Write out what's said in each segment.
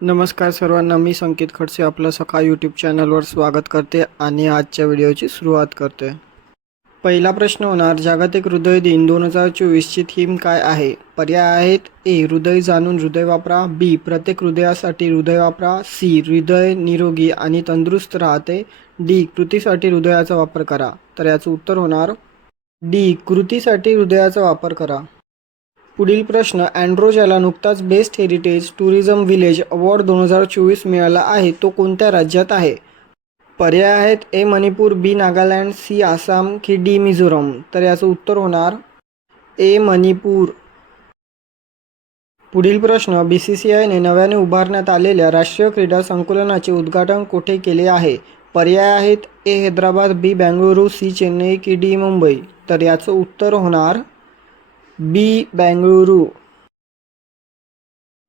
नमस्कार सर्वांना मी संकेत खडसे आपलं सकाळ यूट्यूब चॅनलवर स्वागत करते आणि आजच्या व्हिडिओची सुरुवात करते. पहिला प्रश्न होणार जागतिक हृदय दिन दोन हजार चोवीसची थीम काय आहे? पर्याय आहेत ए हृदय जाणून हृदय वापरा बी प्रत्येक हृदयासाठी हृदय वापरा सी हृदय निरोगी आणि तंदुरुस्त राहते डी कृतीसाठी हृदयाचा वापर करा. तर याचं उत्तर होणार डी कृतीसाठी हृदयाचा वापर करा. पुढील प्रश्न अँड्रोजाला नुकताच best heritage tourism village award दोन हजार चोवीस मिळाला आहे तो कोणत्या राज्यात आहे? पर्याय आहेत A Manipur B Nagaland C Assam की डी मिझोरम? तर याचं उत्तर होणार ए मणिपूर. पुढील प्रश्न बी सी सी आयने नव्याने उभारण्यात आलेल्या राष्ट्रीय क्रीडा संकुलनाचे उद्घाटन कुठे केले आहे? पर्याय आहेत A Hyderabad B Bengaluru C Chennai की डी मुंबई. तर याचं उत्तर होणार बी. बेंगळुरू.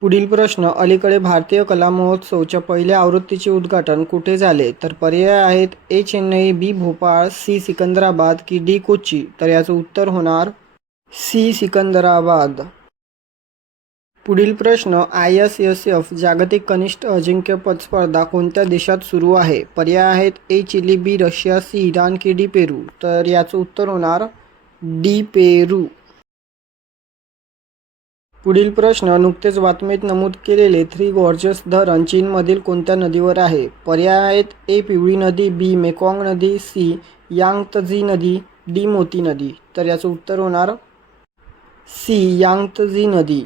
पुढील प्रश्न अलीकडे भारतीय कला महोत्सवच्या पहिल्या आवृत्तीचे उद्घाटन कुठे झाले? तर पर्याय आहेत A. Chennai B. Bhopal C. Secunderabad की डी. कोची तर याचं उत्तर होणार सी. सिकंदराबाद. पुढील प्रश्न आय एस एस एफ जागतिक कनिष्ठ अजिंक्यपद स्पर्धा कोणत्या देशात सुरू आहे? पर्याय आहेत A. Chile B. Russia C. Iran की डी. पेरू. तर याचं उत्तर होणार डी. पेरू. पुढील प्रश्न नुकतेच बातमीत नमूद केलेले थ्री गॉर्जस धरण चीनमधील कोणत्या नदीवर आहे? पर्याय आहेत ए पिवळी नदी बी मेकॉंग नदी सी यांगतझी नदी डी मोती नदी. तर याचं उत्तर होणार सी यांगतझी नदी.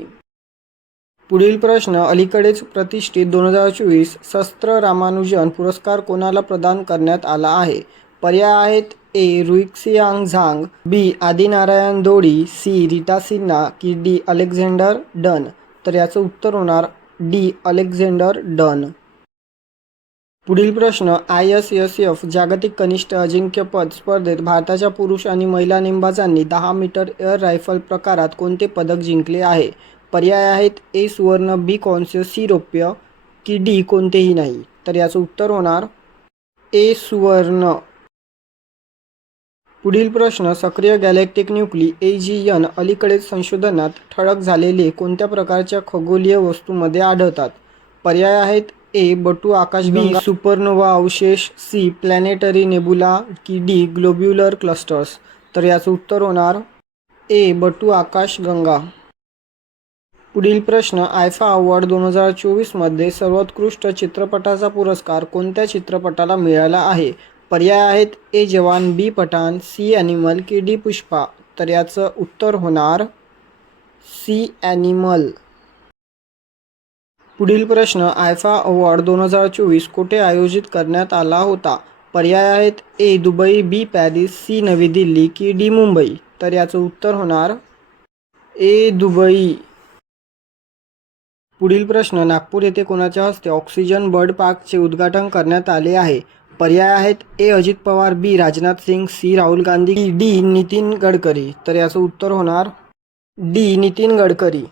पुढील प्रश्न अलीकडेच प्रतिष्ठित दोन हजार चोवीस शस्त्र रामानुजन पुरस्कार कोणाला प्रदान करण्यात आला आहे? पर्याय आहेत A Ruixiang Zhang B Adinarayan Dodi C Rita Sinha की डी अलेक्झांडर डन. तर याचं उत्तर होणार डी अलेक्झांडर डन. पुढील प्रश्न आय एस एस एफ जागतिक कनिष्ठ अजिंक्यपद स्पर्धेत भारताच्या पुरुष आणि महिला नेमबाजांनी दहा मीटर एअर रायफल प्रकारात कोणते पदक जिंकले आहे? पर्याय आहेत ए सुवर्ण बी कॉन्स्य सी रौप्य की डी कोणतेही नाही. तर याचं उत्तर होणार ए सुवर्ण. पुढील प्रश्न सक्रिय galactic nuclei A G N अलीकडेच संशोधनात ठळक झालेले कोणत्या प्रकारच्या खगोलीय वस्तूमध्ये आढळतात? पर्याय आहेत ए बटू आकाशगंगा सुपरनोवा अवशेष सी प्लॅनेटरी नेबुला की डी ग्लोब्युलर क्लस्टर्स तर याचं उत्तर होणार ए बटू आकाशगंगा. पुढील प्रश्न आयफा अवॉर्ड दोन हजार चोवीसमध्ये सर्वोत्कृष्ट चित्रपटाचा पुरस्कार कोणत्या चित्रपटाला मिळाला आहे? पर्याय आहेत. A Jawan B Pathaan C Animal की डी पुष्पा. तर याचं उत्तर होणार सी ॲनिमल. पुढील प्रश्न आयफा अवॉर्ड दोन हजार चोवीस कुठे आयोजित करण्यात आला होता? पर्याय आहेत A Dubai B Paris C Navi Delhi की डी मुंबई. तर याचं उत्तर होणार ए दुबई. पुढील प्रश्न नागपूर येथे कोणाच्या हस्ते ऑक्सिजन बर्ड पार्कचे उद्घाटन करण्यात आले आहे? पर्याय आहेत A. Ajit Pawar B. Rajnath Singh C. Rahul Gandhi D. Nitin Gadkari. तर याचं उत्तर होणार D. Nitin Gadkari.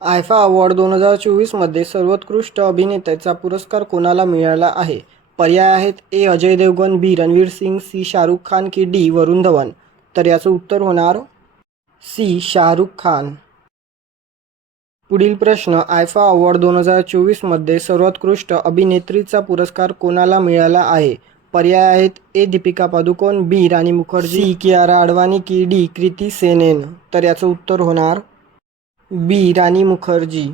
IIFA award दोन हजार चोवीसमध्ये सर्वोत्कृष्ट अभिनेत्याचा पुरस्कार कोणाला मिळाला आहे? पर्याय आहेत A. Ajay Devgan B. Ranveer Singh C. Shahrukh Khan की डी. वरुण धवन. तर याचं उत्तर होणार सी. शाहरुख खान. पुढील प्रश्न आयफा अवॉर्ड दोन हजार चोवीसमध्ये सर्वोत्कृष्ट अभिनेत्रीचा पुरस्कार कोणाला मिळाला आहे? पर्याय आहेत A. Deepika Padukone B. Rani Mukherjee C. Kiara Advani की. डी. कृती सेनेन. तर याचं उत्तर होणार बी. राणी मुखर्जी.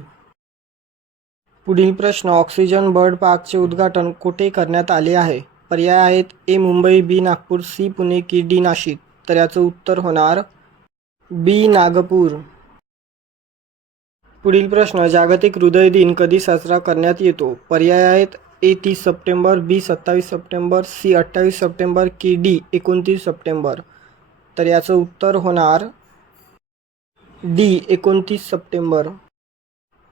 पुढील प्रश्न ऑक्सिजन बर्ड पार्कचे उद्घाटन कुठे करण्यात आले आहे? पर्याय आहेत A. Mumbai B. Nagpur C. Pune की. डी. नाशिक. तर याचं उत्तर होणार बी. नागपूर. पुढील प्रश्न जागतिक हृदय दिन कधी साजरा करण्यात येतो? पर्याय आहेत ए तीस सप्टेंबर बी सत्तावीस सप्टेंबर सी अठ्ठावीस सप्टेंबर की डी एकोणतीस सप्टेंबर? तर याचं उत्तर होणार डी एकोणतीस सप्टेंबर.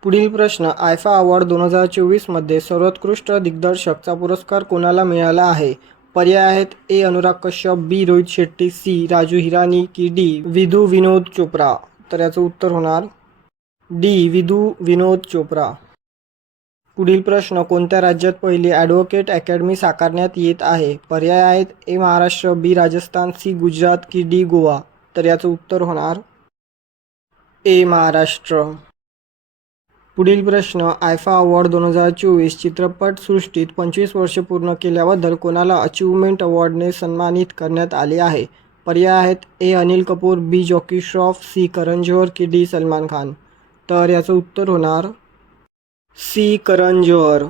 पुढील प्रश्न आयफा अवॉर्ड दोन हजार चोवीसमध्ये सर्वोत्कृष्ट दिग्दर्शकचा पुरस्कार कोणाला मिळाला आहे? पर्याय आहेत A Anurag Kashyap B Rohit Shetty C Raju Hirani की डी विधू विनोद चोप्रा. तर याचं उत्तर होणार डी. विधू विनोद चोप्रा. पुढील प्रश्न कोणत्या राज्यात पहिली ॲडव्होकेट अकॅडमी साकारण्यात येत आहे? पर्याय आहेत A. Maharashtra B. Rajasthan C. Gujarat की डी. गोवा? तर याचं उत्तर होणार ए. महाराष्ट्र. पुढील प्रश्न आयफा अवॉर्ड दोन हजार चोवीस चित्रपटसृष्टीत पंचवीस वर्ष पूर्ण केल्याबद्दल कोणाला अचिव्हमेंट अवॉर्डने सन्मानित करण्यात आले आहे? पर्याय आहेत A. Anil Kapoor B. Jackie Shroff C. Karan Johar की डी. सलमान खान. तर याचं उत्तर होणार सी. करण जोहर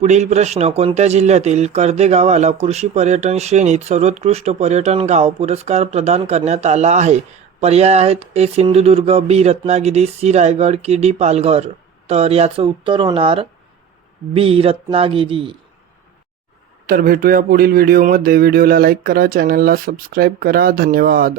पुढील प्रश्न कोणत्या जिल्ह्यातील कर्दे गावाला कृषी पर्यटन श्रेणीत सर्वोत्कृष्ट पर्यटन गाव पुरस्कार प्रदान करण्यात आला आहे? पर्याय आहेत A. Sindhudurg B. Ratnagiri C. Raigad की. डी. पालघर. तर याचं उत्तर होणार बी. रत्नागिरी. तर भेटूया पुढील व्हिडिओमध्ये. व्हिडिओला लाईक करा चॅनलला सबस्क्राईब करा. धन्यवाद.